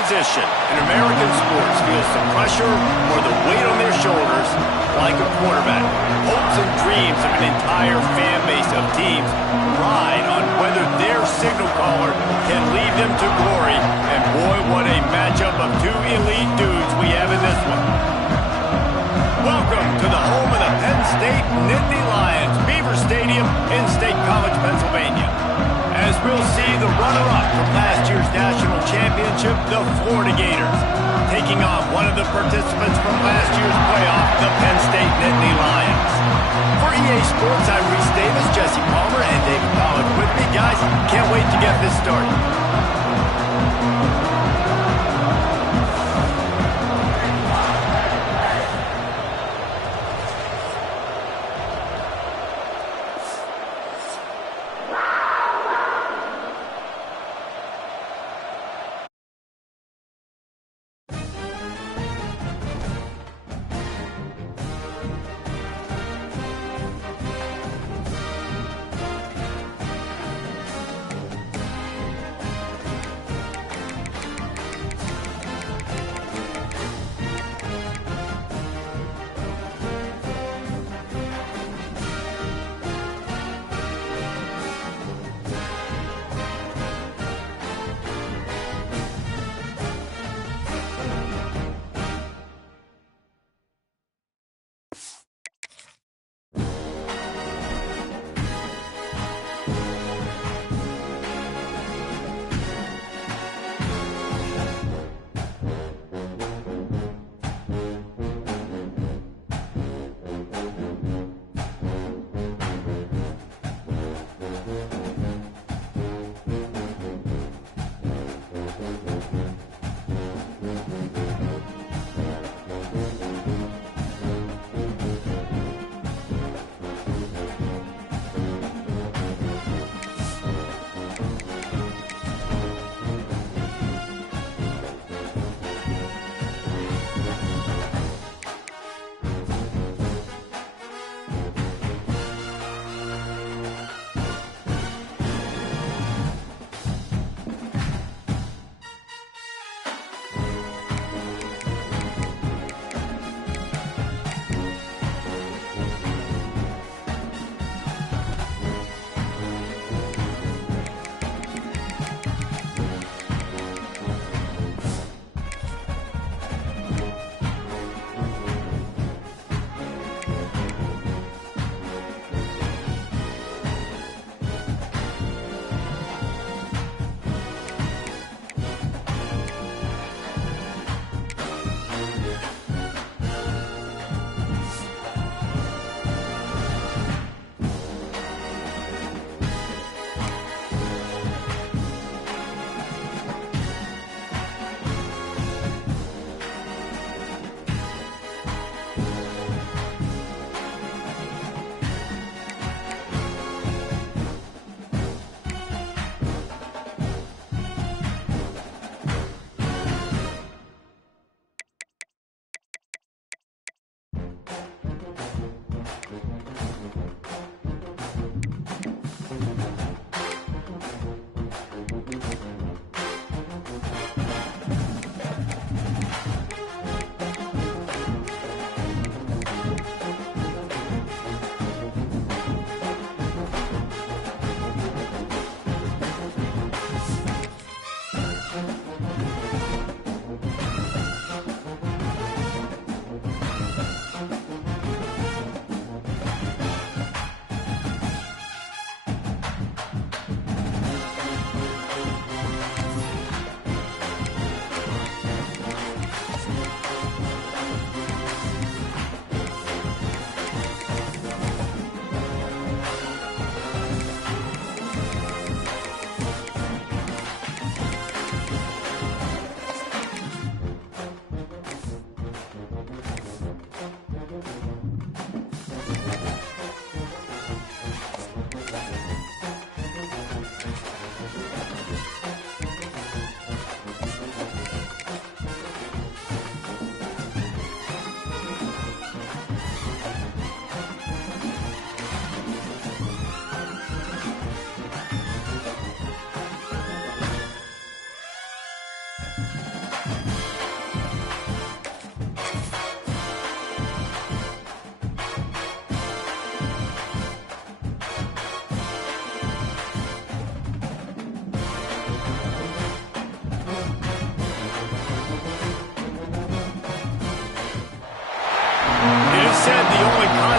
position in American sports feels the pressure or the weight on their shoulders like a quarterback. Hopes and dreams of an entire fan base of teams ride on whether their signal caller can lead them to glory. And boy, what a matchup of two elite dudes we have in this one. Welcome to the home of the Penn State Nittany Lions, Beaver Stadium in State College, Pennsylvania. As we'll see the runner-up from last year's national championship, the Florida Gators, taking on one of the participants from last year's playoff, the Penn State Nittany Lions. For EA Sports, I'm Reese Davis, Jesse Palmer, and David Pollack with me. Guys, can't wait to get this started.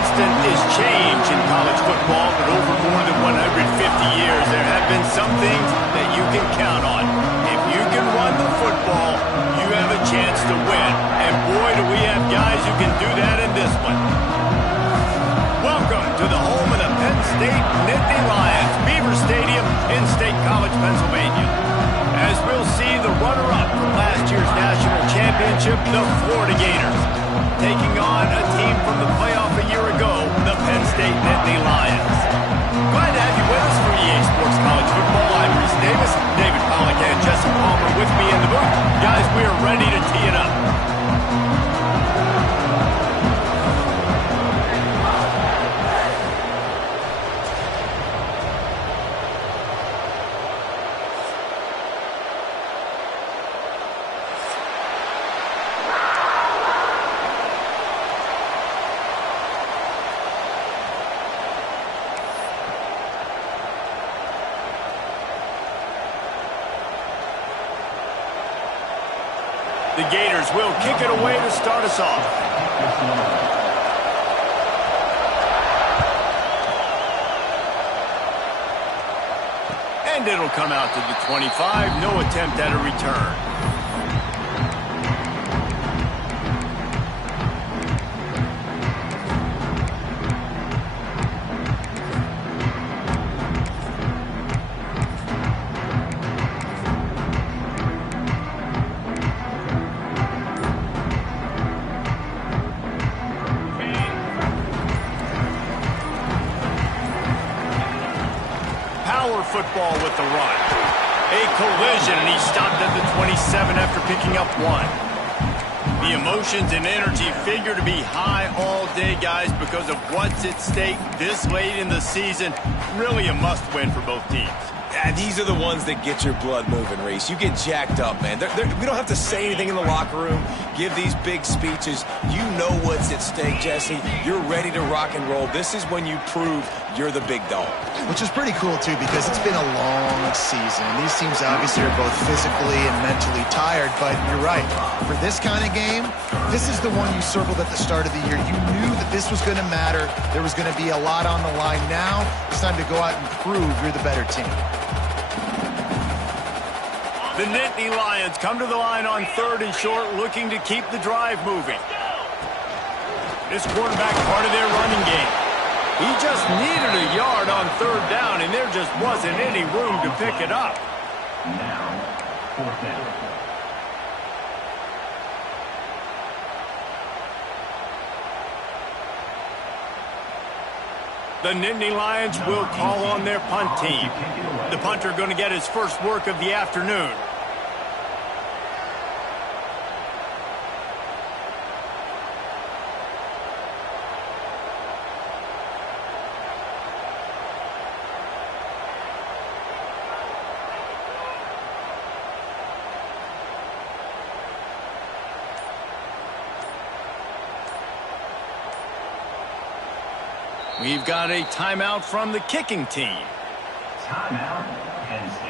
constant is change in college football, but over more than 150 years, there have been some things that you can count on. If you can run the football, you have a chance to win. And boy, do we have guys who can do that in this one. Welcome to the home of the Penn State Nittany Lions, Beaver Stadium in State College, Pennsylvania. As we'll see the runner-up from last year's national championship, the Florida Gators, taking on a team from the playoff a year ago, the Penn State Nittany Lions. Glad to have you with us for EA Sports College Football. I'm Reese Davis, David Pollack and Jesse Palmer with me in the booth. Guys, we are ready to tee it up. The Gators will kick it away to start us off. And it'll come out to the 25. No attempt at a return. Football with the run. A collision, and he stopped at the 27 after picking up one. The emotions and energy figure to be high all day, guys, because of what's at stake this late in the season. Really a must-win for both teams. Yeah, these are the ones that get your blood moving, Reese. You get jacked up, man. We don't have to say anything in the locker room, give these big speeches. You know what's at stake, Jesse. You're ready to rock and roll. This is when you prove you're the big dog. Which is pretty cool, too, because it's been a long season. These teams obviously are both physically and mentally tired, but you're right. For this kind of game, this is the one you circled at the start of the year. You knew that this was going to matter. There was going to be a lot on the line. Now it's time to go out and prove you're the better team. The Nittany Lions come to the line on 3rd and short, looking to keep the drive moving. This quarterback part of their running game. He just needed a yard on 3rd down, and there just wasn't any room to pick it up. Now, 4th down. The Nittany Lions will call on their punt team. The punter going to get his first work of the afternoon. We've got a timeout from the kicking team. Timeout, Penn State.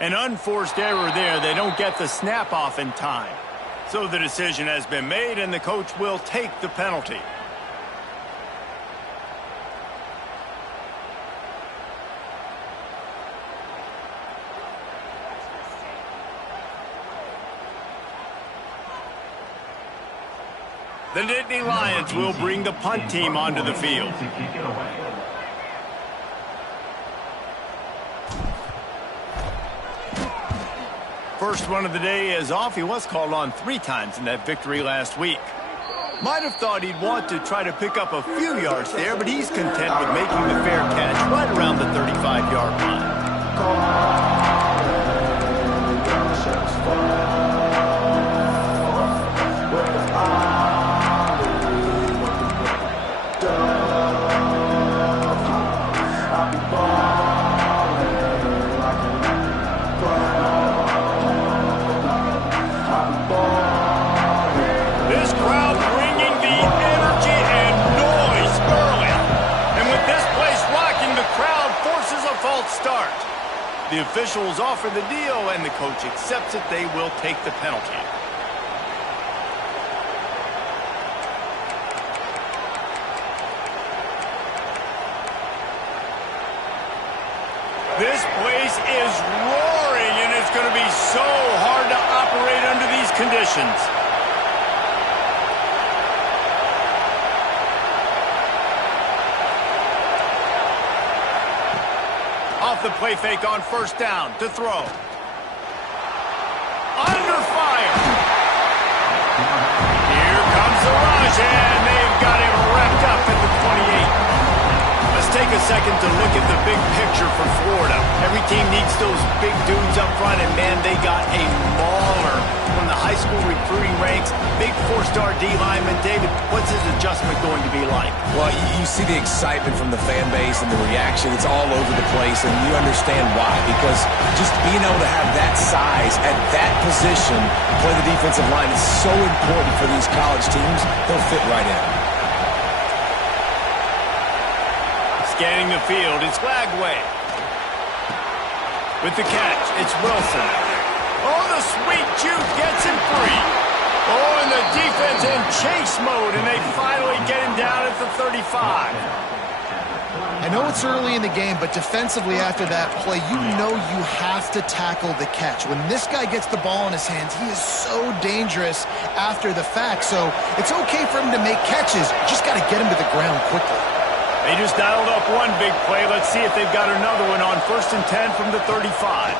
An unforced error there. They don't get the snap off in time. So the decision has been made, and the coach will take the penalty. The Nittany Lions will bring the punt team onto the field. To kick it away. First run of the day is off. He was called on 3 times in that victory last week. Might have thought he'd want to try to pick up a few yards there, but he's content with making the fair catch right around the 35-yard line. officials offer the deal, and the coach accepts it. They will take the penalty. This place is roaring, and it's going to be so hard to operate under these conditions. Off the play fake on first down to throw. Under fire. Here comes the rush, and they've got him wrapped up at the 28. Let's take a second to look at the big picture for Florida. Every team needs those big dudes up front, and man, they got a mauler from the high school recruiting ranks. Big four-star D lineman. David, what's his adjustment going to be like? Well, you see the excitement from the fan base and the reaction. It's all over the place, and you understand why. Because just being able to have that size at that position, play the defensive line, is so important for these college teams. They'll fit right in. Scanning the field, it's Lagway. With the catch, it's Wilson. Oh, the sweet juke gets him free. Oh, and the defense in chase mode, and they finally get him down at the 35. I know it's early in the game, but defensively after that play, you know you have to tackle the catch. When this guy gets the ball in his hands, he is so dangerous after the fact. So it's okay for him to make catches. Just got to get him to the ground quickly. They just dialed up one big play. Let's see if they've got another one on 1st and 10 from the 35.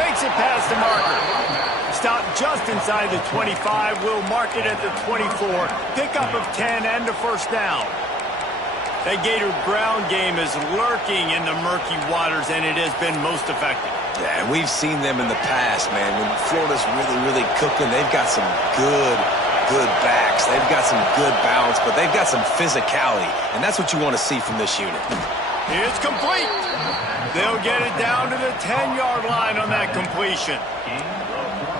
Fakes it past the marker. Stop just inside the 25. Will mark it at the 24. Pickup of 10 and a first down. That Gator ground game is lurking in the murky waters, and it has been most effective. Yeah, and we've seen them in the past, man. When Florida's really cooking, they've got some good backs. They've got some good balance, but they've got some physicality, and that's what you want to see from this unit. It's complete. They'll get it down to the 10-yard line on that completion.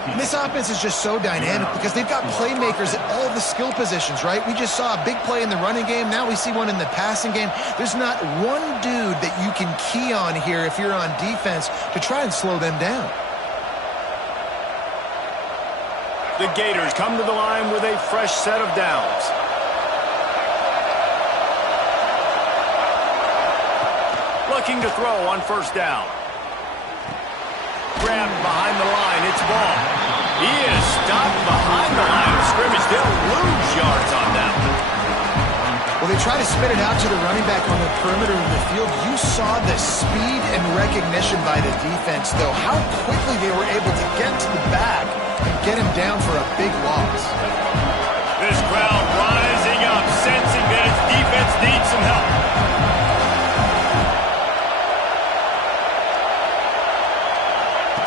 And this offense is just so dynamic because they've got playmakers at all the skill positions, right? We just saw a big play in the running game. Now we see one in the passing game. There's not one dude that you can key on here if you're on defense to try and slow them down. The Gators come to the line with a fresh set of downs. Looking to throw on first down. Grabbed behind the line, it's Ball. He is stopped behind the line of scrimmage. They'll lose yards on that one. Well, they try to spin it out to the running back on the perimeter of the field. You saw the speed and recognition by the defense, though. How quickly they were able to get to the back and get him down for a big loss. This crowd rising up, sensing that its defense needs some help.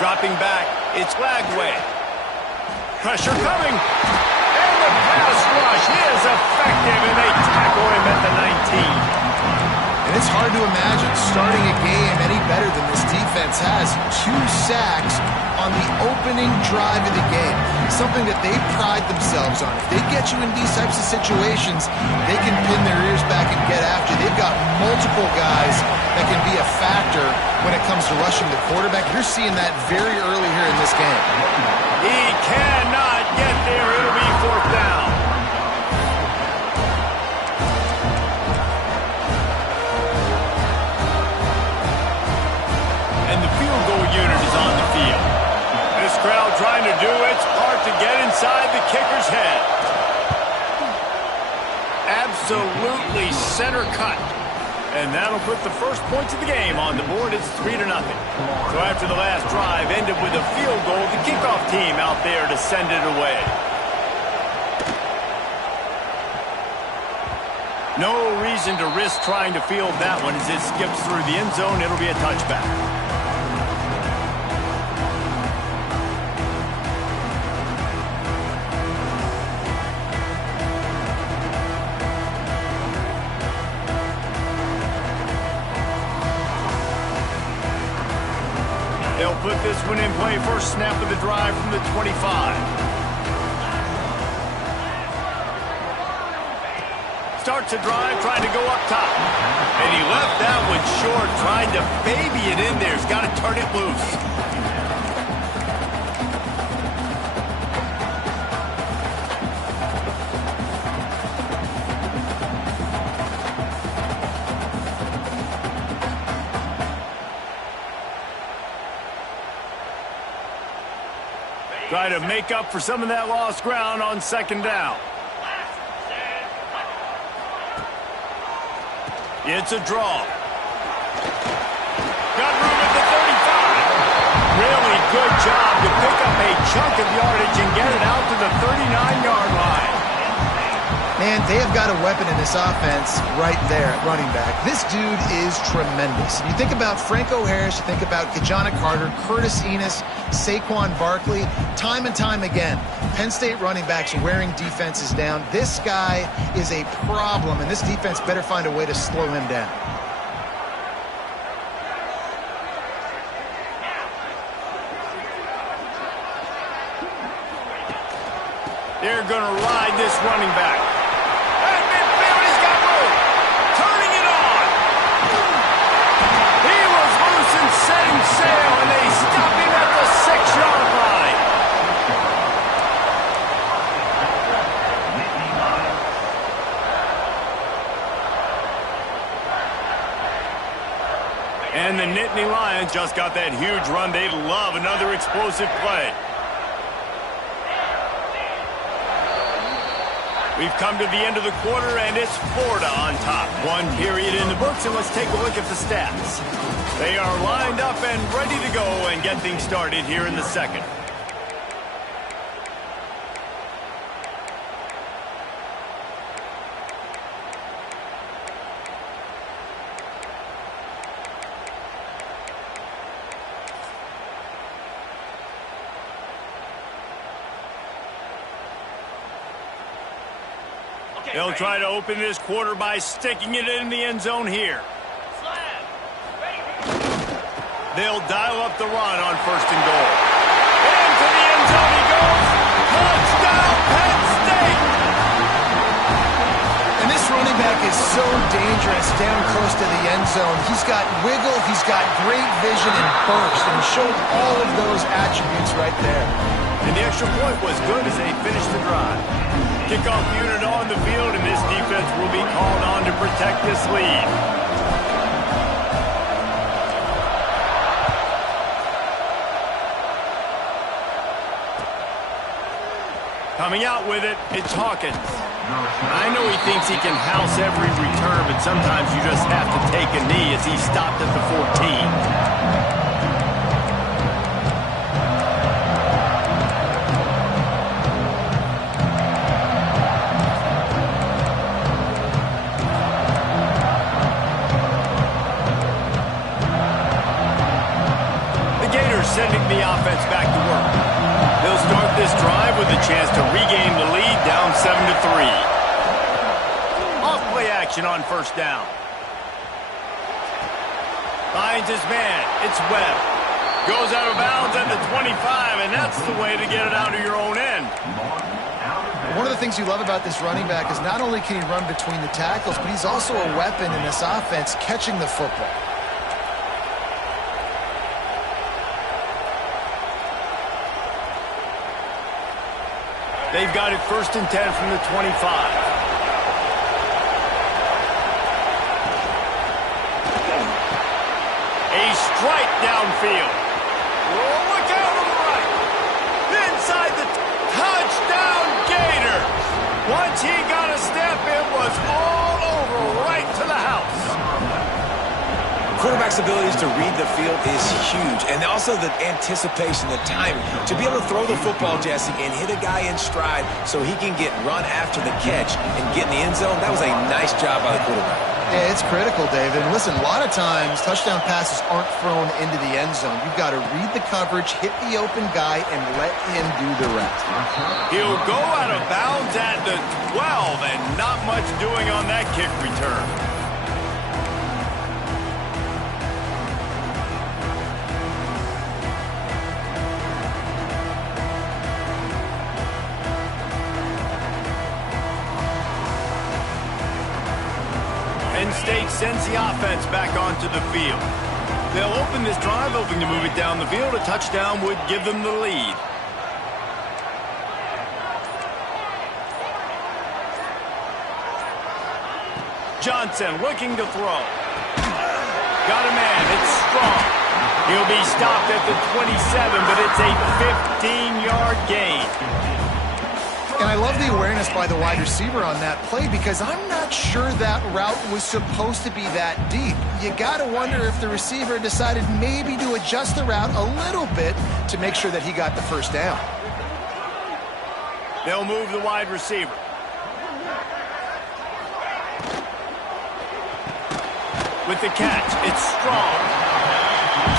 Dropping back, it's Lagway. Pressure coming. And the pass rush is effective, and they tackle him at the 19. And it's hard to imagine starting a game any better than this defense has. 2 sacks on the opening drive of the game. Something that they pride themselves on. If they get you in these types of situations, they can pin their ears back and get after. They've got multiple guys that can be a factor when it comes to rushing the quarterback. You're seeing that very early here in this game. He cannot get there. It'll be 4th down. And the field goal unit is on the field. This crowd trying to do its part to get inside the kicker's head. Absolutely center cut. And that'll put the first points of the game on the board. It's 3-0. So after the last drive ended with a field goal, the kickoff team out there to send it away. No reason to risk trying to field that one as it skips through the end zone. It'll be a touchback. They'll put this one in play. First snap of the drive from the 25. starts a drive trying to go up top. And he left that one short, trying to baby it in there. He's got to turn it loose. Try to make up for some of that lost ground on second down. It's a draw. Got room at the 35. Really good job to pick up a chunk of yardage and get it out to the 39-yard line. Man, they have got a weapon in this offense right there at running back. This dude is tremendous. You think about Franco Harris, you think about Kajana Carter, Curtis Enis, Saquon Barkley. Time and time again, Penn State running backs wearing defenses down. This guy is a problem, and this defense better find a way to slow him down. They're going to ride this running back. At midfield, he's got room. Turning it on. He was loose and setting sail, and they stop him at the 6-yard line. And the Nittany Lions just got that huge run. They love another explosive play. We've come to the end of the quarter, and it's Florida on top. One period in the books, and let's take a look at the stats. They are lined up and ready to go and get things started here in the second. They'll try to open this quarter by sticking it in the end zone here. They'll dial up the run on 1st and goal. Into the end zone he goes. Touchdown, Penn State! And this running back is so dangerous down close to the end zone. He's got wiggle, he's got great vision and burst, and he showed all of those attributes right there. And the extra point was good as they finished the drive. Kickoff unit on the field, and this defense will be called on to protect this lead. Coming out with it, it's Hawkins. I know he thinks he can house every return, but sometimes you just have to take a knee as he stopped at the 14. Sending the offense back to work. They'll start this drive with a chance to regain the lead, down 7-3. Off play action on 1st down. Finds his man. It's Webb. Goes out of bounds at the 25, and that's the way to get it out of your own end. One of the things you love about this running back is not only can he run between the tackles, but he's also a weapon in this offense catching the football. They've got it 1st and 10 from the 25. A strike downfield. Oh, look out on the right. Inside the touchdown Gator. Once he got a step, it was all over right to the house. Quarterback's abilities to read the field is huge, and also the anticipation, the timing. To be able to throw the football, Jesse, and hit a guy in stride so he can get run after the catch and get in the end zone, that was a nice job by the quarterback. Yeah, it's critical, David. And listen, a lot of times touchdown passes aren't thrown into the end zone. You've got to read the coverage, hit the open guy, and let him do the rest. He'll go out of bounds at the 12, and not much doing on that kick return. State sends the offense back onto the field. They'll open this drive, hoping to move it down the field. A touchdown would give them the lead. Johnson looking to throw. Got a man. It's Strong. He'll be stopped at the 27, but it's a 15-yard gain. And I love the awareness by the wide receiver on that play because I'm not sure that route was supposed to be that deep. You got to wonder if the receiver decided maybe to adjust the route a little bit to make sure that he got the first down. They'll move the wide receiver. With the catch, it's Strong.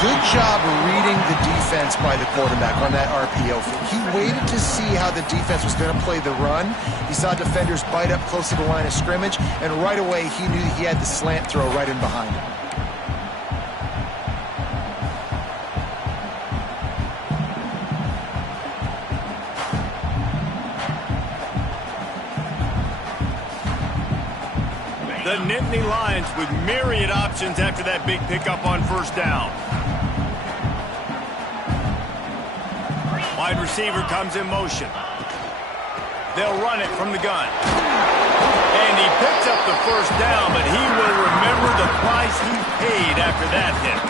Good job reading the defense by the quarterback on that RPO. He waited to see how the defense was going to play the run. He saw defenders bite up close to the line of scrimmage, and right away he knew he had the slant throw right in behind him. The Nittany Lions with myriad options after that big pickup on first down. Wide receiver comes in motion. They'll run it from the gun. And he picks up the first down, but he will remember the price he paid after that hit.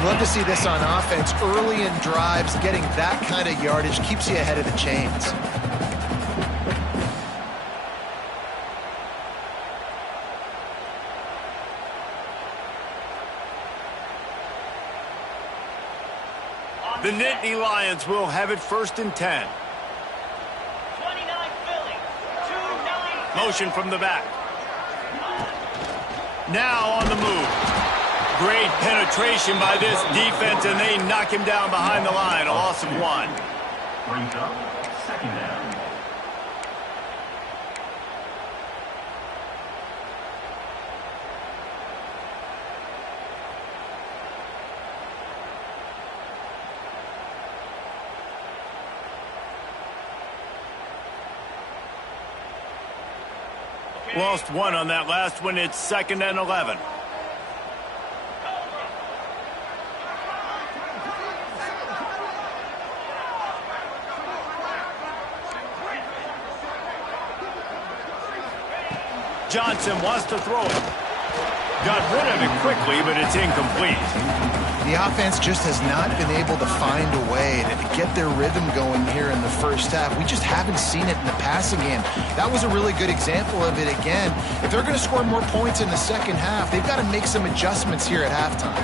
You love to see this on offense. Early in drives, getting that kind of yardage keeps you ahead of the chains. The Nittany Lions will have it 1st and 10. 29 Philly. 2-9. Motion from the back. Now on the move. Great penetration by this defense, and they knock him down behind the line. A loss of 1. Brings up second down. Lost 1 on that last one. It's 2nd and 11. Johnson wants to throw it. Got rid of it quickly, but it's incomplete. The offense just has not been able to find a way to get their rhythm going here in the first half. We just haven't seen it in the passing game. That was a really good example of it again. If they're going to score more points in the second half, they've got to make some adjustments here at halftime.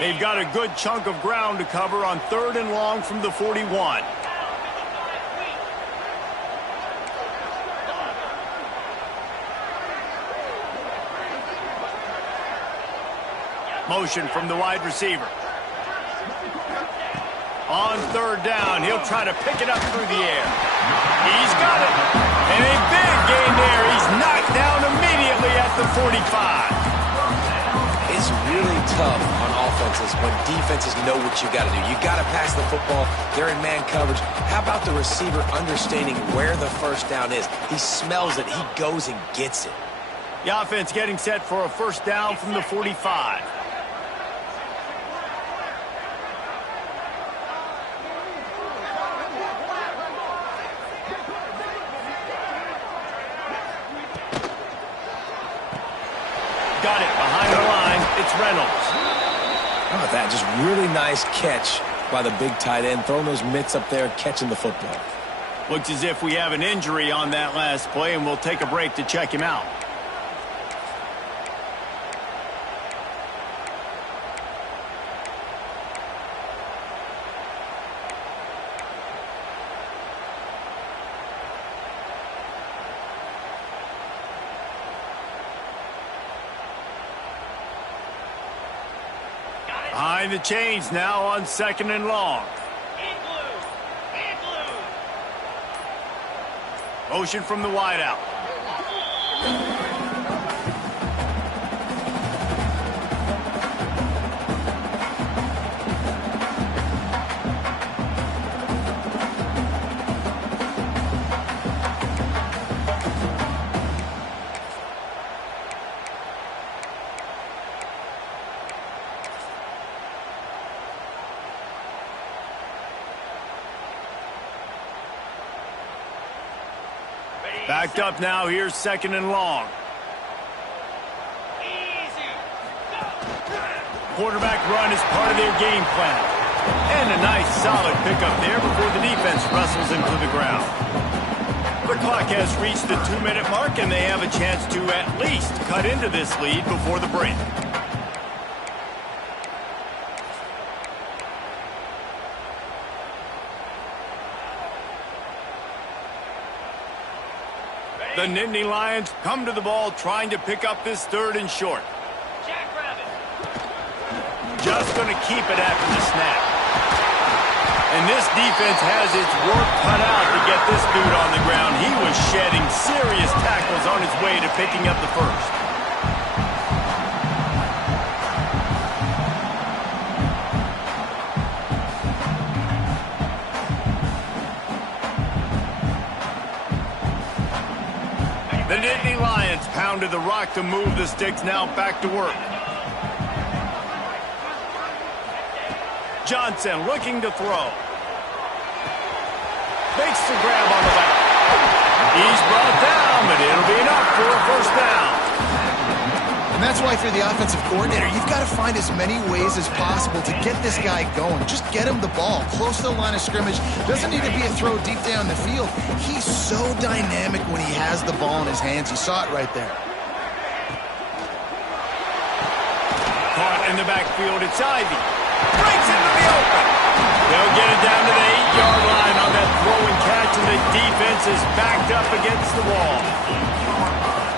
They've got a good chunk of ground to cover on 3rd and long from the 41. Motion from the wide receiver. On 3rd down, he'll try to pick it up through the air. He's got it. And a big gain there. He's knocked down immediately at the 45. It's really tough on offenses when defenses know what you got to do. You got to pass the football. They're in man coverage. How about the receiver understanding where the first down is? He smells it. He goes and gets it. The offense getting set for a first down from the 45. Got it behind the line. It's Reynolds. How about that? Just really nice catch by the big tight end, throwing those mitts up there, catching the football. Looks as if we have an injury on that last play, and we'll take a break to check him out. Behind the chains now on 2nd and long. Motion from the wideout. Backed up now, here's 2nd and long. Quarterback run is part of their game plan. And a nice solid pickup there before the defense wrestles him to the ground. The clock has reached the 2-minute mark, and they have a chance to at least cut into this lead before the break. The Nittany Lions come to the ball trying to pick up this 3rd and short. Just going to keep it after the snap. And this defense has its work cut out to get this dude on the ground. He was shedding serious tackles on his way to picking up the 1st. The Nittany Lions pounded the rock to move the sticks, now back to work. Johnson looking to throw. Makes the grab on the back. He's brought down, but it'll be enough for a 1st down. And that's why if you're the offensive coordinator, you've got to find as many ways as possible to get this guy going. Just get him the ball close to the line of scrimmage. Doesn't need to be a throw deep down the field. He's so dynamic when he has the ball in his hands. You saw it right there. Caught in the backfield, it's Ivy. Breaks into the open. They'll get it down to the 8-yard line on that throw and catch, and the defense is backed up against the wall.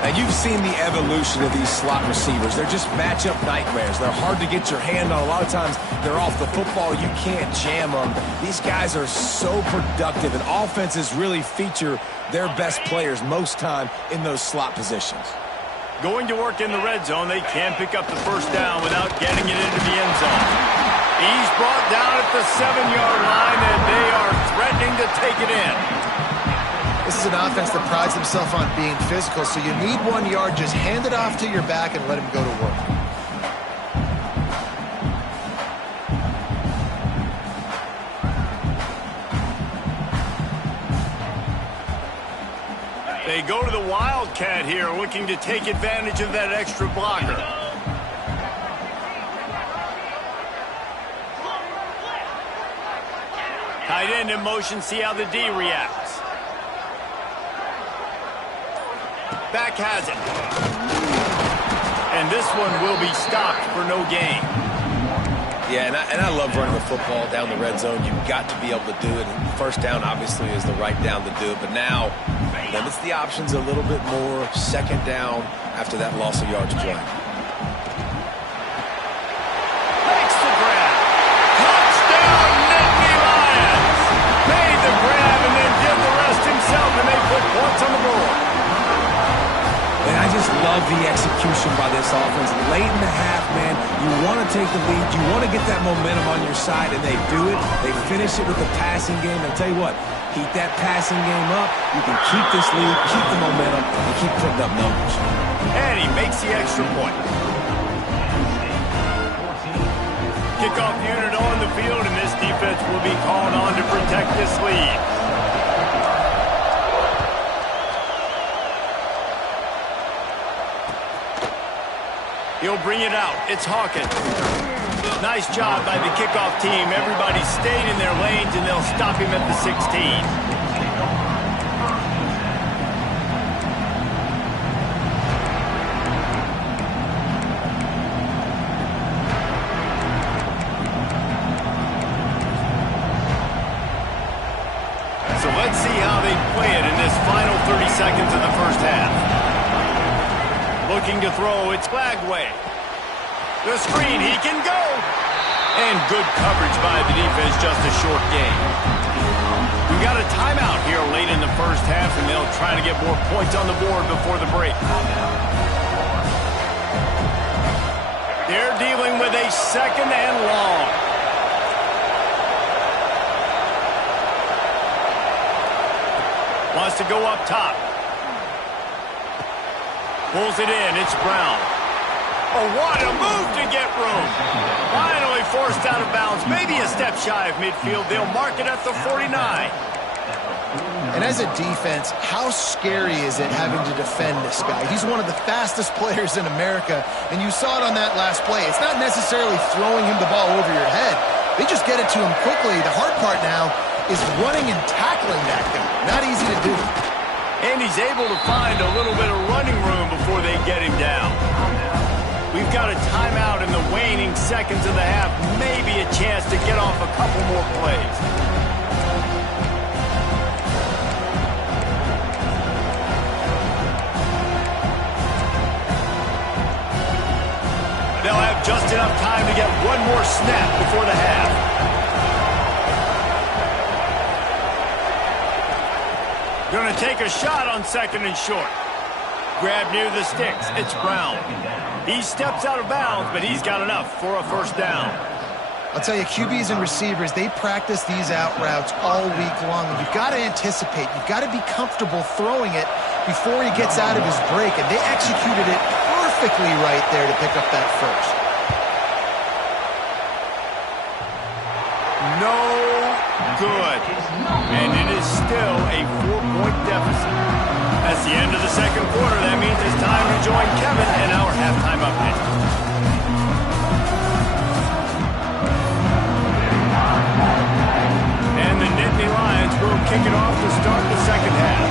Now, you've seen the evolution of these slot receivers. They're just matchup nightmares. They're hard to get your hand on. A lot of times, they're off the football. You can't jam them. These guys are so productive, and offenses really feature their best players most time in those slot positions. Going to work in the red zone, they can pick up the 1st down without getting it into the end zone. He's brought down at the 7-yard line, and they are threatening to take it in. This is an offense that prides themselves on being physical, so you need 1 yard. Just hand it off to your back and let him go to work. They go to the Wildcat here, looking to take advantage of that extra blocker. Tight end in motion, see how the D reacts. Back has it. And this one will be stopped for no gain. Yeah, and I love running the football down the red zone. You've got to be able to do it. And 1st down, obviously, is the right down to do it. But now, limits the options a little bit more. 2nd down after that loss of yardage play. Makes the grab. Touchdown, Nittany Lions. Made the grab and then did the rest himself, and they put points on the board. And I just love the execution by this offense. Late in the half, man, you want to take the lead. You want to get that momentum on your side, and they do it. They finish it with the passing game. And I'll tell you what, keep that passing game up. You can keep this lead, keep the momentum, and keep putting up numbers. And he makes the extra point. Kickoff unit on the field, and this defense will be called on to protect this lead. He'll bring it out. It's Hawkins. Nice job by the kickoff team. Everybody stayed in their lanes, and they'll stop him at the 16. So let's see how they play it in this final 30 seconds of the 1st half. Looking to throw, it's Flagway. The screen, he can go. And good coverage by the defense, just a short game. We got a timeout here late in the 1st half, and they'll try to get more points on the board before the break. They're dealing with a 2nd and long. Wants to go up top. Pulls it in, it's Brown. Oh, what a move to get room. Finally forced out of bounds, maybe a step shy of midfield. They'll mark it at the 49. And as a defense, how scary is it having to defend this guy? He's one of the fastest players in America, and you saw it on that last play. It's not necessarily throwing him the ball over your head. They just get it to him quickly. The hard part now is running and tackling that guy. Not easy to do. And he's able to find a little bit of running room before they get him down. We've got a timeout in the waning seconds of the half. Maybe a chance to get off a couple more plays. They'll have just enough time to get one more snap before the half. Going to take a shot on 2nd and short. Grab near the sticks. It's Brown. He steps out of bounds, but he's got enough for a first down. I'll tell you, QBs and receivers, they practice these out routes all week long. And you've got to anticipate. You've got to be comfortable throwing it before he gets out of his break. And they executed it perfectly right there to pick up that first. No good. And it is still a 4-point deficit. That's the end of the second quarter. That means it's time to join Kevin in our halftime update. And the Nittany Lions will kick it off to start the second half.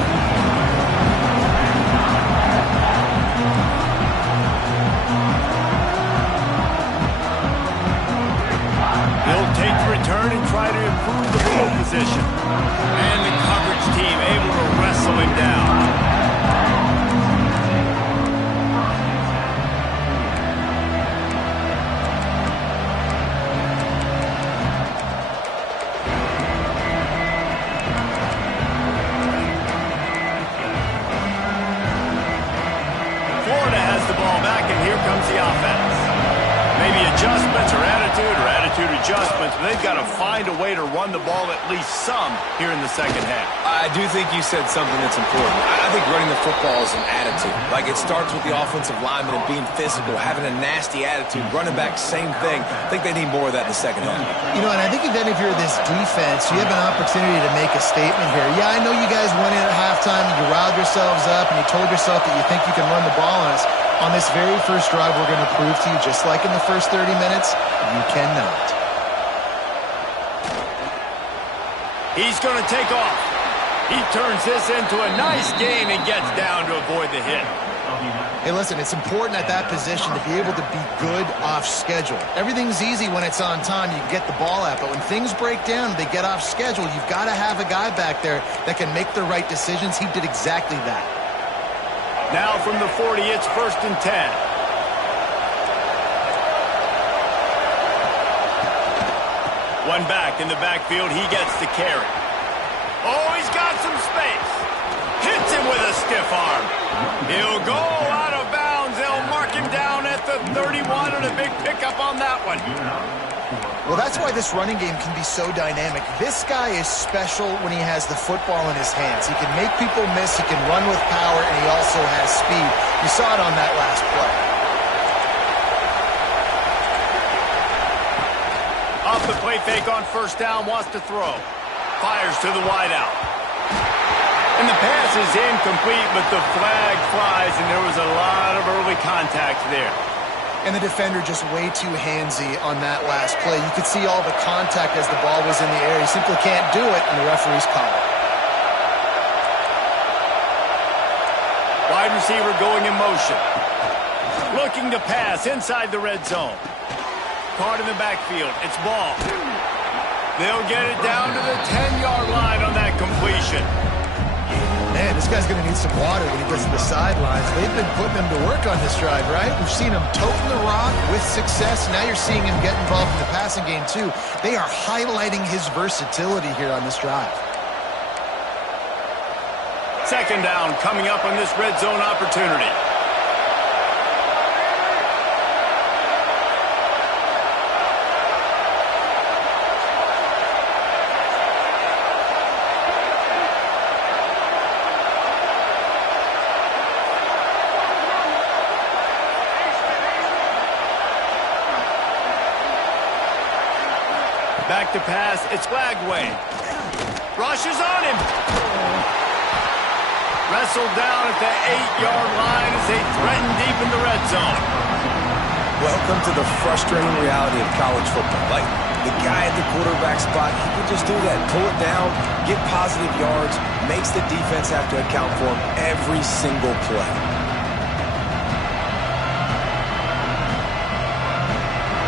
They'll take the return and try to improve the field position. And the coverage team able to wrestle him down. Florida has the ball back, and here comes the offense. Maybe adjustments or attitude adjustments, but they've got to find a way to run the ball at least some here in the second half. I do think you said something that's important. I think running the football is an attitude. Like, it starts with the offensive lineman and being physical, having a nasty attitude. Running back, same thing. I think they need more of that in the second half. You know, and I think then if you're this defense, you have an opportunity to make a statement here. Yeah, I know you guys went in at halftime and you riled yourselves up and you told yourself that you think you can run the ball on us. On this very first drive, we're going to prove to you, just like in the first 30 minutes, you cannot. He's going to take off. He turns this into a nice gain and gets down to avoid the hit. Hey, listen, it's important at that position to be able to be good off schedule. Everything's easy when it's on time. You can get the ball out. But when things break down and they get off schedule, you've got to have a guy back there that can make the right decisions. He did exactly that. Now from the 40, it's 1st and 10. One back in the backfield. He gets the carry. Oh, he's got some space. Hits him with a stiff arm. He'll go out of bounds. They'll mark him down at the 31, and a big pickup on that one. Well, that's why this running game can be so dynamic. This guy is special when he has the football in his hands. He can make people miss, he can run with power, and he also has speed. You saw it on that last play. Off the play fake on first down, wants to throw. Fires to the wideout. And the pass is incomplete, but the flag flies, and there was a lot of early contact there. And the defender just way too handsy on that last play. You could see all the contact as the ball was in the air. He simply can't do it, and the referee's call it. Wide receiver going in motion. Looking to pass inside the red zone. Caught in the backfield. It's ball. They'll get it down to the 10-yard line on that completion. Man, this guy's going to need some water when he gets to the sidelines. They've been putting him to work on this drive, right? We've seen him toting the rock with success. Now you're seeing him get involved in the passing game, too. They are highlighting his versatility here on this drive. Second down coming up on this red zone opportunity. Back to pass, it's Lagway. Rushes on him. Wrestled down at the 8-yard line as they threaten deep in the red zone. Welcome to the frustrating reality of college football. Like, the guy at the quarterback spot, he can just do that. Pull it down, get positive yards, makes the defense have to account for him every single play.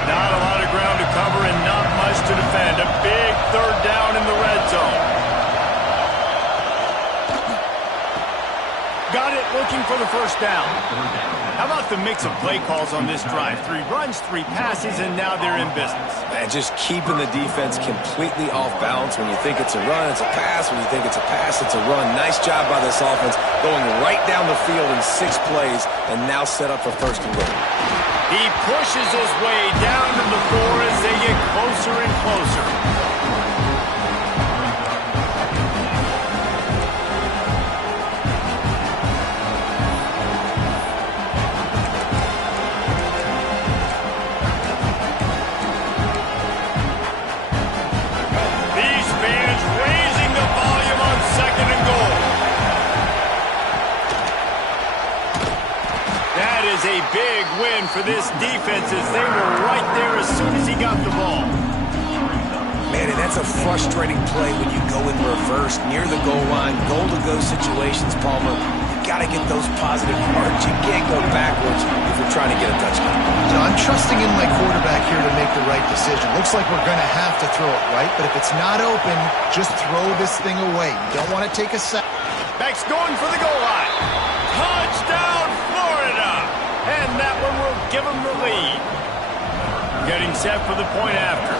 Not a lot of ground to cover and not much to defend. A big third down in the red zone. Got it, looking for the first down. How about the mix of play calls on this drive? 3 runs, 3 passes, and now they're in business. And just keeping the defense completely off balance. When you think it's a run, it's a pass. When you think it's a pass, it's a run. Nice job by this offense, going right down the field in 6 plays, and now set up for first and goal. He pushes his way down to the 4 as they get closer and closer. These fans raising the volume on second and goal. That is a big win for this defense as they were right there as soon as he got the ball. Man, and that's a frustrating play when you go in reverse near the goal line. Goal-to-go situations, Palmer. You got to get those positive yards. You can't go backwards if you're trying to get a touchdown. So I'm trusting in my quarterback here to make the right decision. Looks like we're going to have to throw it right, but if it's not open, just throw this thing away. You don't want to take a sack. Beck's going for the goal line. Touchdown, Florida! And that one will give them the lead. Getting set for the point after.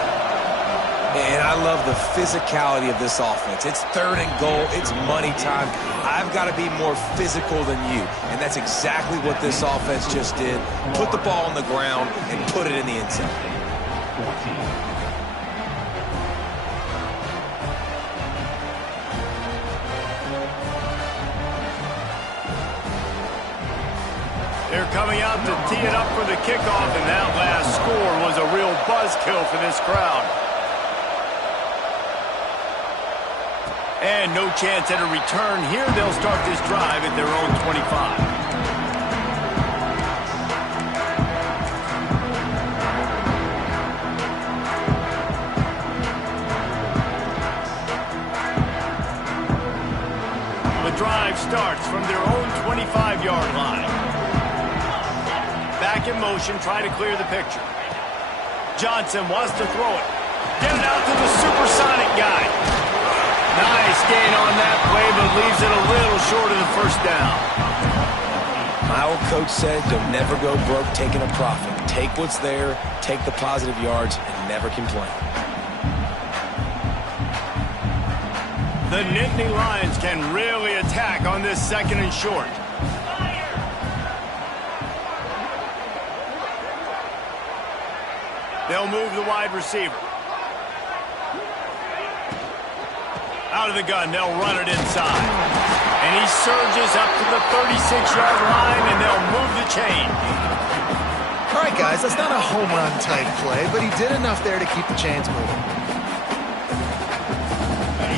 And I love the physicality of this offense. It's third and goal. It's money time. I've got to be more physical than you. And that's exactly what this offense just did. Put the ball on the ground and put it in the end zone. They're coming out to tee it up for the kickoff, and that last score was a real buzzkill for this crowd. And no chance at a return here. They'll start this drive at their own 25. The drive starts from their own 25-yard line. Back in motion, try to clear the picture. Johnson wants to throw it. Get it out to the supersonic guy. Nice gain on that play, but leaves it a little short of the first down. My old coach said, you'll never go broke taking a profit. Take what's there, take the positive yards, and never complain. The Nittany Lions can really attack on this second and short. They'll move the wide receiver. Out of the gun, they'll run it inside. And he surges up to the 36-yard line, and they'll move the chain. All right, guys, that's not a home run type play, but he did enough there to keep the chains moving.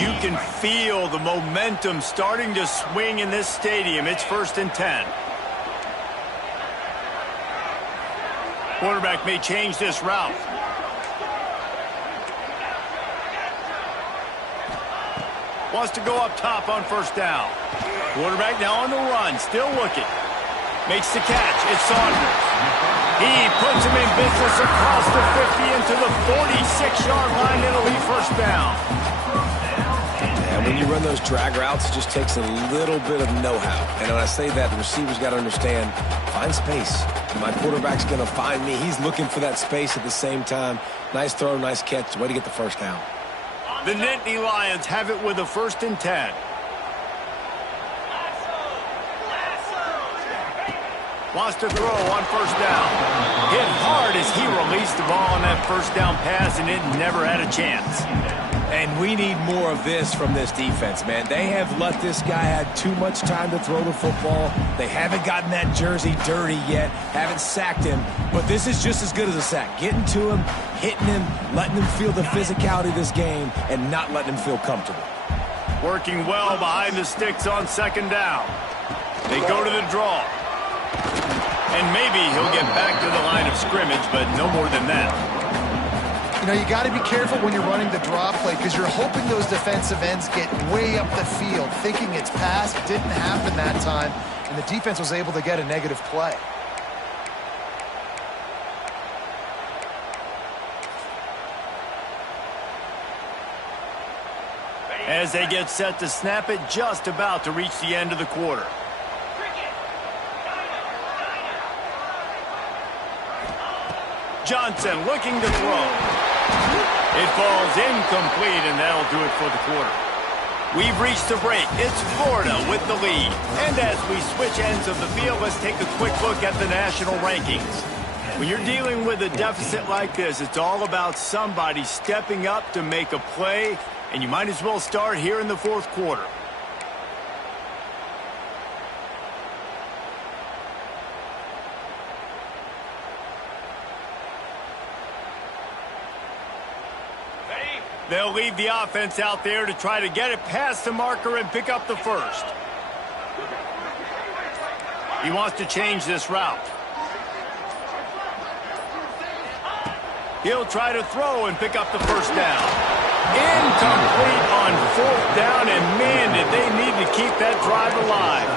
You can feel the momentum starting to swing in this stadium. It's 1st and 10. Quarterback may change this route. Wants to go up top on first down. Quarterback now on the run, still looking. Makes the catch. It's Saunders. He puts him in business across the 50 into the 46-yard line. It'll be first down. And when you run those drag routes, it just takes a little bit of know-how. And when I say that, the receiver's got to understand, find space. My quarterback's going to find me. He's looking for that space at the same time. Nice throw, nice catch. Way to get the first down. The Nittany Lions have it with a 1st and 10. Wants to throw on first down. Hit hard as he released the ball on that first down pass, and it never had a chance. And we need more of this from this defense, man. They have let this guy have too much time to throw the football. They haven't gotten that jersey dirty yet, haven't sacked him. But this is just as good as a sack. Getting to him, hitting him, letting him feel the physicality of this game, and not letting him feel comfortable. Working well behind the sticks on second down. They go to the draw. And maybe he'll get back to the line of scrimmage, but no more than that. You know, you got to be careful when you're running the draw play because you're hoping those defensive ends get way up the field, thinking it's pass. It didn't happen that time, and the defense was able to get a negative play. As they get set to snap it, just about to reach the end of the quarter. Johnson looking to throw. It falls incomplete, and that'll do it for the quarter. We've reached the break. It's Florida with the lead. And as we switch ends of the field, let's take a quick look at the national rankings. When you're dealing with a deficit like this, it's all about somebody stepping up to make a play, and you might as well start here in the fourth quarter. They'll leave the offense out there to try to get it past the marker and pick up the first. He wants to change this route. He'll try to throw and pick up the first down. Incomplete on fourth down, and man, did they need to keep that drive alive.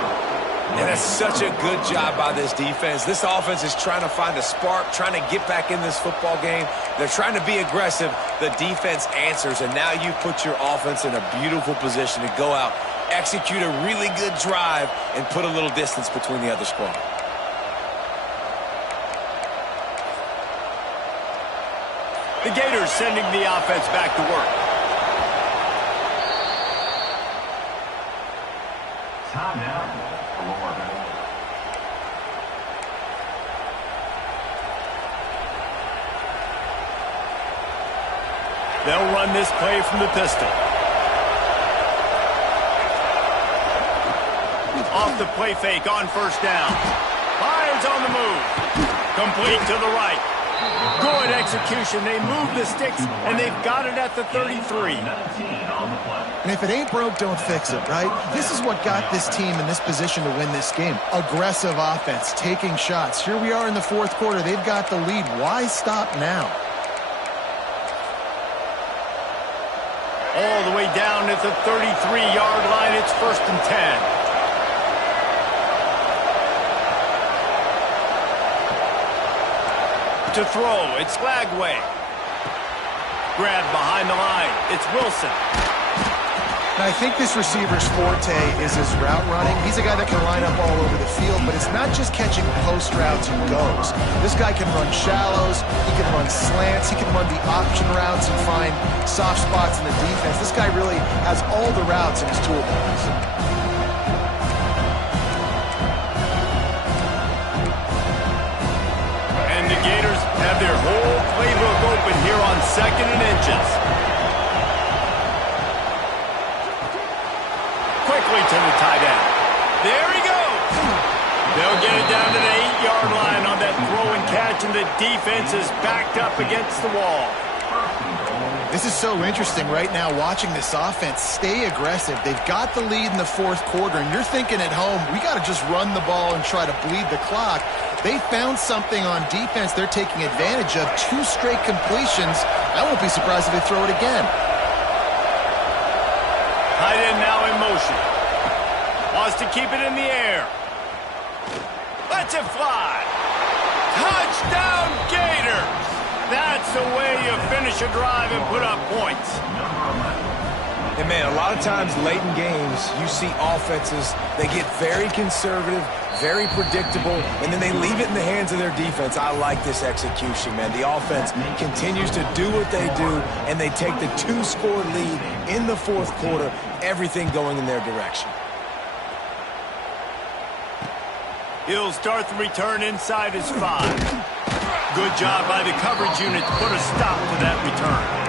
And that's such a good job by this defense. This offense is trying to find a spark, trying to get back in this football game. They're trying to be aggressive. The defense answers, and now you put your offense in a beautiful position to go out, execute a really good drive, and put a little distance between the other squad. The Gators sending the offense back to work. Timeout, Florida. They'll run this play from the pistol. Off the play fake on first down. Fires on the move. Complete to the right. Good execution. They move the sticks, and they've got it at the 33. And if it ain't broke, don't fix it, right? This is what got this team in this position to win this game. Aggressive offense, taking shots. Here we are in the fourth quarter. They've got the lead. Why stop now? All the way down at the 33-yard line. It's 1st and 10. To throw, it's Lagway. Grab behind the line, it's Wilson. And I think this receiver's forte is his route running. He's a guy that can line up all over the field, but it's not just catching post routes and goes. This guy can run shallows, he can run slants, he can run the option routes and find soft spots in the defense. This guy really has all the routes in his toolbox. The Gators have their whole playbook open here on 2nd and inches. Quickly to the tight end. There he goes. They'll get it down to the 8-yard line on that throw and catch, and the defense is backed up against the wall. This is so interesting right now watching this offense stay aggressive. They've got the lead in the fourth quarter, and you're thinking at home, we got to just run the ball and try to bleed the clock. They found something on defense they're taking advantage of. 2 straight completions. I won't be surprised if they throw it again. Tight end now in motion. Wants to keep it in the air. Lets it fly. Touchdown Gators! That's the way you finish a drive and put up points. And man, a lot of times late in games, you see offenses, they get very conservative, very predictable, and then they leave it in the hands of their defense. I like this execution, man. The offense continues to do what they do, and they take the 2-score lead in the fourth quarter, everything going in their direction. He'll start the return inside his 5. Good job by the coverage unit to put a stop to that return.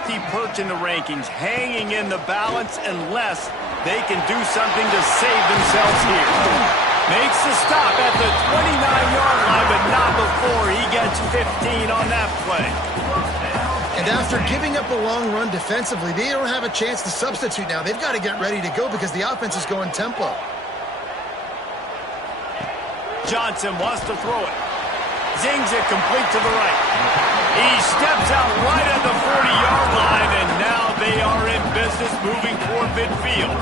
lofty perch in the rankings, hanging in the balance unless they can do something to save themselves here. Makes the stop at the 29-yard line, but not before he gets 15 on that play. And after giving up a long run defensively, they don't have a chance to substitute now. They've got to get ready to go because the offense is going tempo. Johnson wants to throw it. Zings it complete to the right. He steps out right at the 40-yard line, and now they are in business moving toward midfield.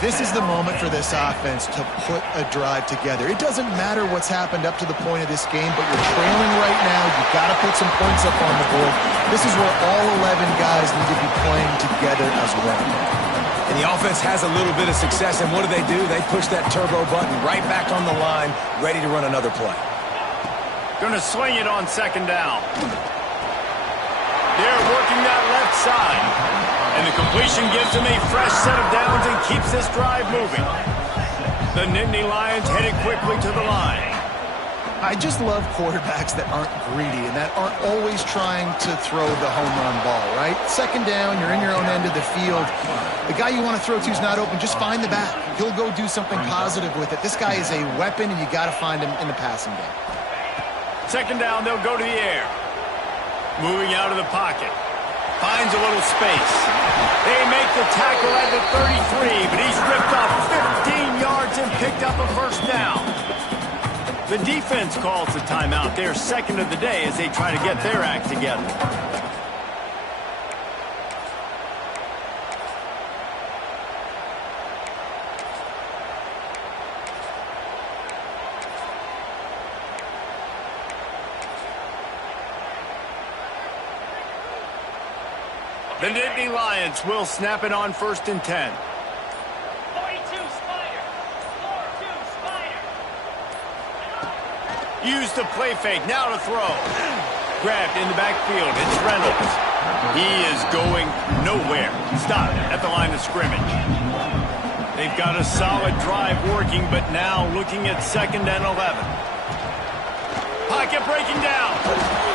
This is the moment for this offense to put a drive together. It doesn't matter what's happened up to the point of this game, but you're trailing right now. You've got to put some points up on the board. This is where all 11 guys need to be playing together as one. And the offense has a little bit of success, and what do? They push that turbo button right back on the line, ready to run another play. Going to swing it on second down. They're working that left side. And the completion gives them a fresh set of downs and keeps this drive moving. The Nittany Lions headed quickly to the line. I just love quarterbacks that aren't greedy and that aren't always trying to throw the home run ball, right? Second down, you're in your own end of the field. The guy you want to throw to is not open. Just find the back. He'll go do something positive with it. This guy is a weapon, and you got to find him in the passing game. Second down, they'll go to the air. Moving out of the pocket. Finds a little space. They make the tackle at the 33, but he's ripped off 15 yards and picked up a first down. The defense calls the timeout. They're second of the day as they try to get their act together. The Nittany Lions will snap it on 1st and 10. 42 Spider. 4-2 Spider. Use the play fake. Now to throw. Grabbed in the backfield. It's Reynolds. He is going nowhere. Stop at the line of scrimmage. They've got a solid drive working, but now looking at 2nd and 11. Pocket breaking down.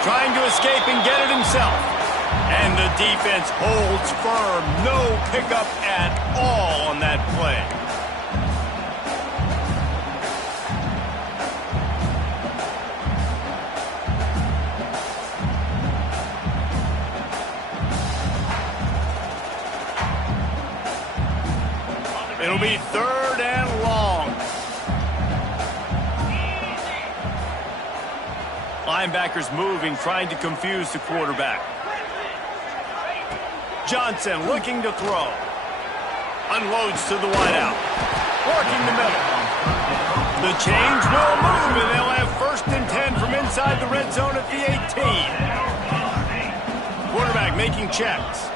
Trying to escape and get it himself. And the defense holds firm. No pickup at all on that play. It'll be 3rd and long. Linebackers moving, trying to confuse the quarterback. Johnson looking to throw. Unloads to the wideout. Working the middle. The change will move, and they'll have 1st and 10 from inside the red zone at the 18. Quarterback making checks.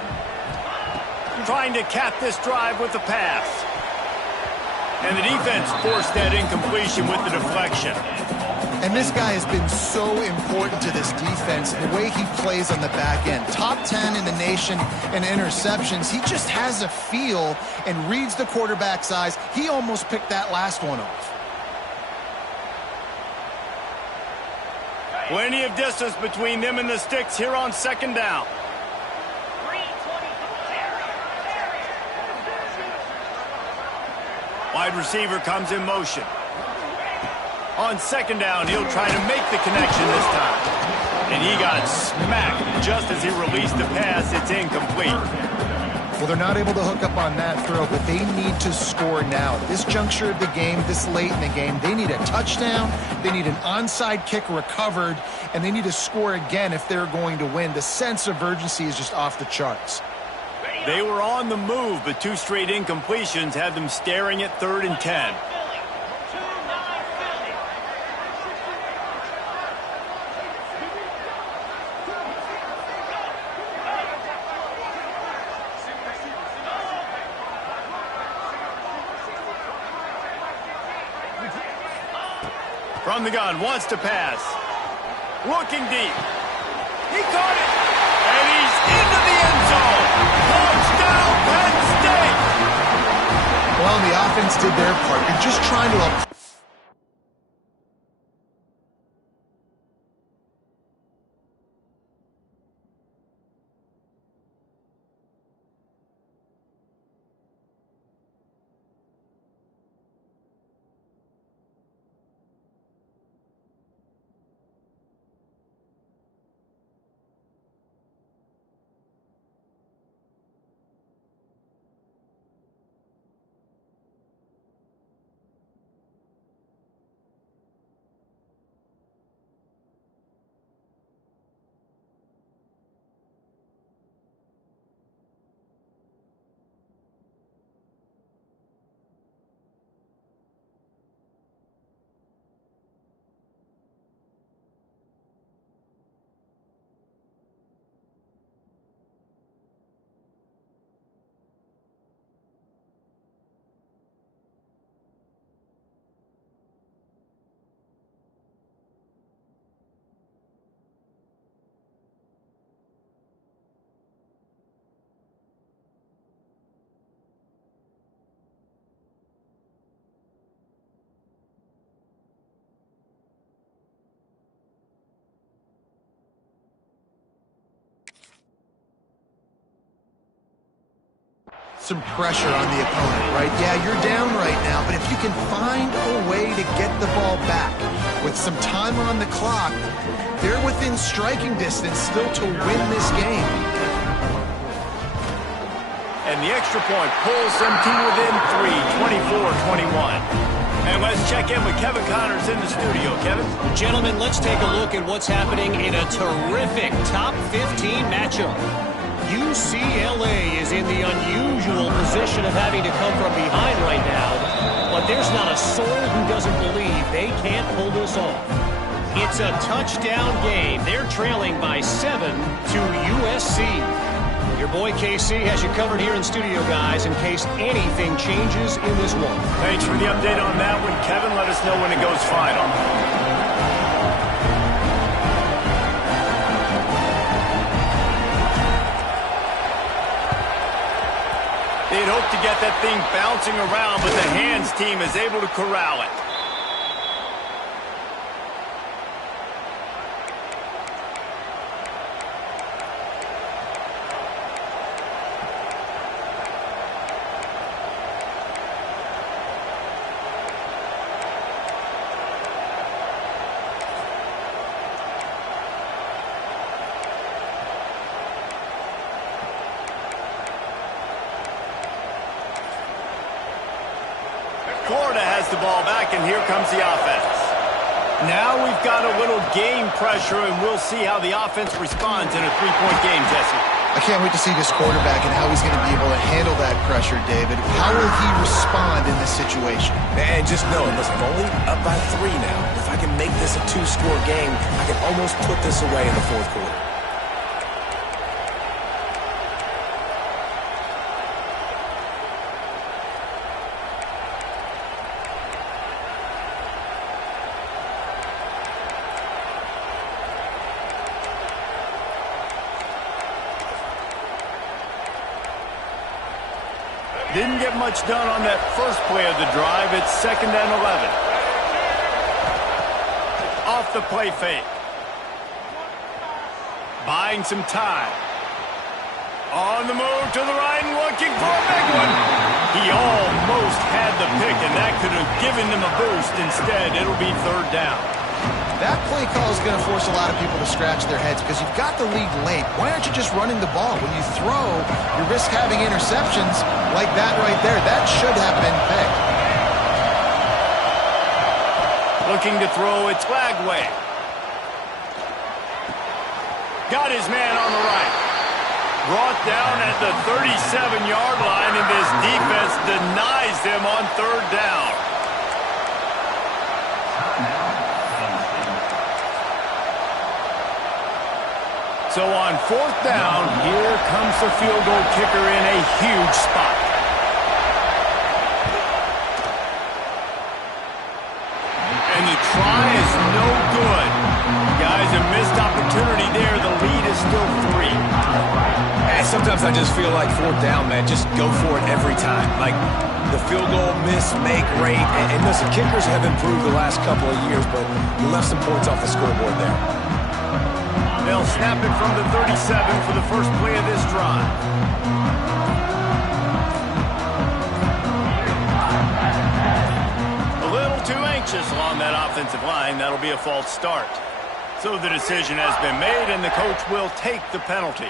Trying to cap this drive with the pass. And the defense forced that incompletion with the deflection. And this guy has been so important to this defense, the way he plays on the back end. Top 10 in the nation in interceptions. He just has a feel and reads the quarterback's eyes. He almost picked that last one off. Plenty of distance between them and the sticks here on 2nd down. 3-20. Wide receiver comes in motion. On 2nd down, he'll try to make the connection this time. And he got smacked just as he released the pass. It's incomplete. Well, they're not able to hook up on that throw, but they need to score now. This juncture of the game, this late in the game, they need a touchdown, they need an onside kick recovered, and they need to score again if they're going to win. The sense of urgency is just off the charts. They were on the move, but 2 straight incompletions had them staring at 3rd and 10. From the gun, wants to pass. Looking deep. He caught it. And he's into the end zone. Touchdown, Penn State. Well, the offense did their part. You're just trying to some pressure on the opponent, right? Yeah, you're down right now, but if you can find a way to get the ball back with some time on the clock, they're within striking distance still to win this game. And the extra point pulls them to within 3, 24-21. And let's check in with Kevin Connors in the studio. Kevin? Gentlemen, let's take a look at what's happening in a terrific top 15 matchup. UCLA is in the unusual position of having to come from behind right now, but there's not a soul who doesn't believe they can't pull this off. It's a touchdown game. They're trailing by 7 to USC. Your boy KC has you covered here in studio, guys, in case anything changes in this one. Thanks for the update on that one, Kevin. Let us know when it goes final. They'd hope to get that thing bouncing around, but the hands team is able to corral it. Florida has the ball back, and here comes the offense. Now we've got a little game pressure, and we'll see how the offense responds in a three-point game, Jesse. I can't wait to see this quarterback and how he's going to be able to handle that pressure, David. How will he respond in this situation? And just know, listen, I'm only up by 3 now. If I can make this a 2-score game, I can almost put this away in the fourth quarter. Didn't get much done on that first play of the drive. It's 2nd and 11. Off the play fake. Buying some time. On the move to the right and looking for a big one. He almost had the pick, and that could have given them a boost. Instead, it'll be 3rd down. That play call is going to force a lot of people to scratch their heads because you've got the lead late. Why aren't you just running the ball? When you throw, you risk having interceptions like that right there. That should have been picked. Looking to throw, it's Lagway. Got his man on the right. Brought down at the 37-yard line, and this defense denies them on 3rd down. So on 4th down, here comes the field goal kicker in a huge spot. And the try is no good. Guys, a missed opportunity there. The lead is still 3. And sometimes I just feel like 4th down, man, just go for it every time. Like the field goal miss, make rate. And listen, kickers have improved the last couple of years, but you left some points off the scoreboard there. They'll snap it from the 37 for the first play of this drive. A little too anxious along that offensive line. That'll be a false start. So the decision has been made, and the coach will take the penalty.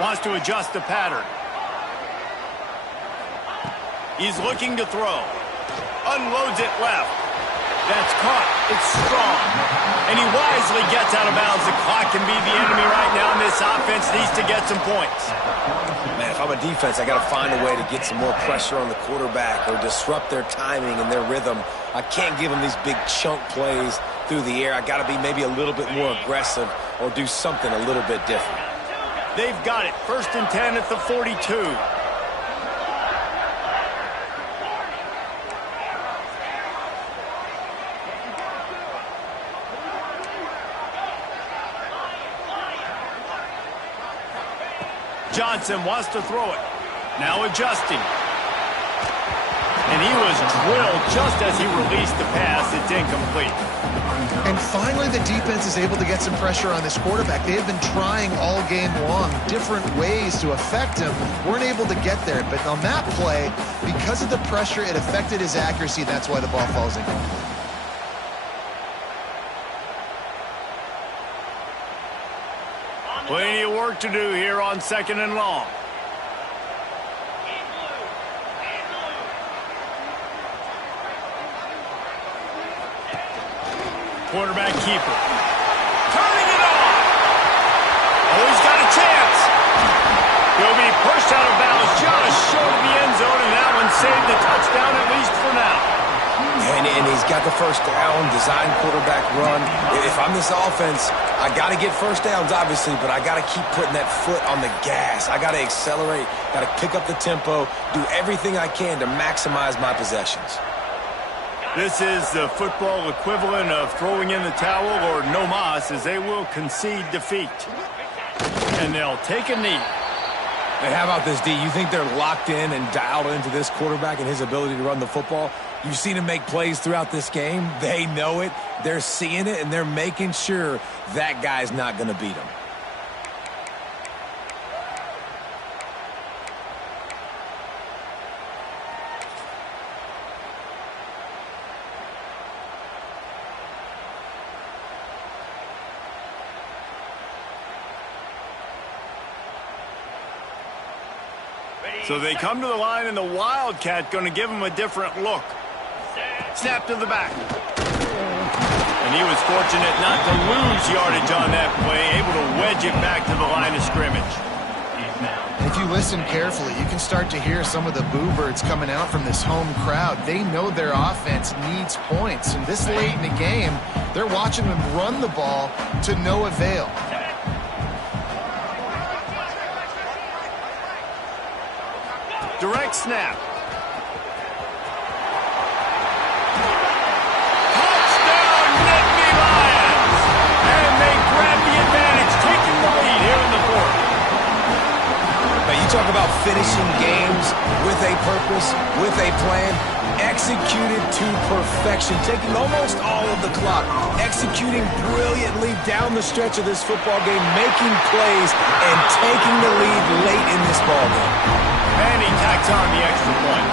Wants to adjust the pattern. He's looking to throw. Unloads it left. That's caught. It's strong. And he wisely gets out of bounds. The clock can be the enemy right now, and this offense needs to get some points. Man, if I'm a defense, I got to find a way to get some more pressure on the quarterback or disrupt their timing and their rhythm. I can't give them these big chunk plays through the air. I got to be maybe a little bit more aggressive or do something a little bit different. They've got it. 1st and 10 at the 42. Johnson wants to throw it. Now adjusting. And he was drilled just as he released the pass. It's incomplete. And finally, the defense is able to get some pressure on this quarterback. They have been trying all game long different ways to affect him. Weren't able to get there. But on that play, because of the pressure, it affected his accuracy. That's why the ball falls incomplete. Plenty of work to do here on 2nd and long. Quarterback keeper. Turning it on. Oh, he's got a chance. He'll be pushed out of bounds just short of the end zone, and that one saved the touchdown, at least for now. And he's got the first down, design quarterback run. If I'm this offense, I got to get first downs, obviously, but I got to keep putting that foot on the gas. I got to accelerate, got to pick up the tempo, do everything I can to maximize my possessions. This is the football equivalent of throwing in the towel or no mas, as they will concede defeat. And they'll take a knee. And how about this, D? You think they're locked in and dialed into this quarterback and his ability to run the football? You've seen him make plays throughout this game. They know it. They're seeing it, and they're making sure that guy's not going to beat him. So they come to the line, and the Wildcat going to give him a different look. Snap to the back. And he was fortunate not to lose yardage on that play, able to wedge it back to the line of scrimmage. If you listen carefully, you can start to hear some of the boo birds coming out from this home crowd. They know their offense needs points, and this late in the game, they're watching them run the ball to no avail. Direct snap. Touchdown, Nittany Lions! And they grab the advantage, taking the lead here in the fourth. Now, you talk about finishing games with a purpose, with a plan, executed to perfection, taking almost all of the clock, executing brilliantly down the stretch of this football game, making plays, and taking the lead late in this ball game. And he tacks on the extra point.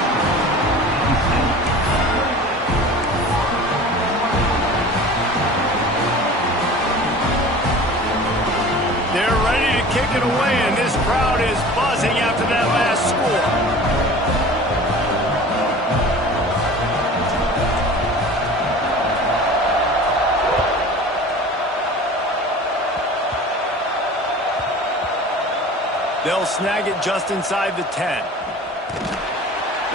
They're ready to kick it away, and this crowd is buzzing after that last score. They'll snag it just inside the 10.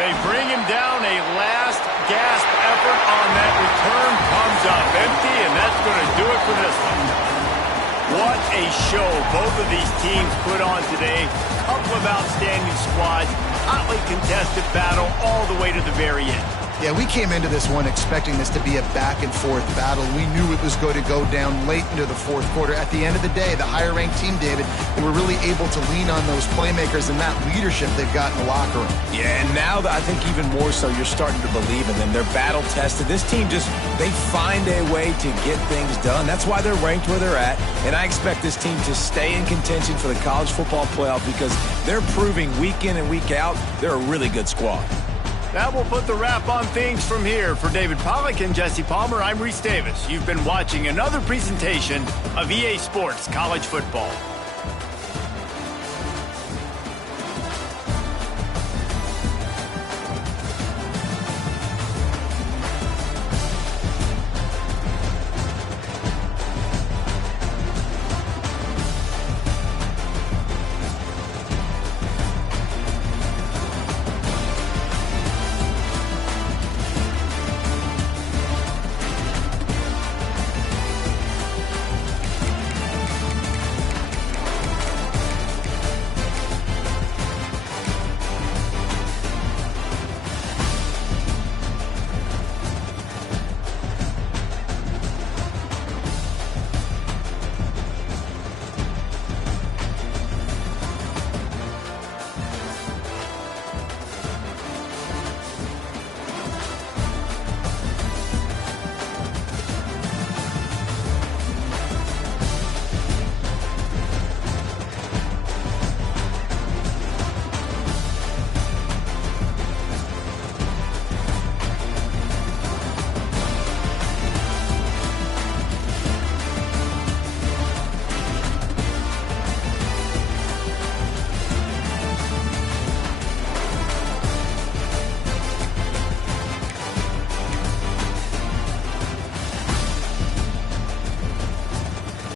They bring him down. A last gasp effort on that return comes up empty, and that's going to do it for this one. What a show both of these teams put on today. Couple of outstanding squads. Hotly contested battle all the way to the very end. Yeah, we came into this one expecting this to be a back-and-forth battle. We knew it was going to go down late into the fourth quarter. At the end of the day, the higher-ranked team, David, they were really able to lean on those playmakers and that leadership they've got in the locker room. Yeah, and now I think even more so, you're starting to believe in them. They're battle-tested. This team they find a way to get things done. That's why they're ranked where they're at, and I expect this team to stay in contention for the college football playoff because they're proving week in and week out they're a really good squad. That will put the wrap on things from here. For David Pollack and Jesse Palmer, I'm Reese Davis. You've been watching another presentation of EA Sports College Football.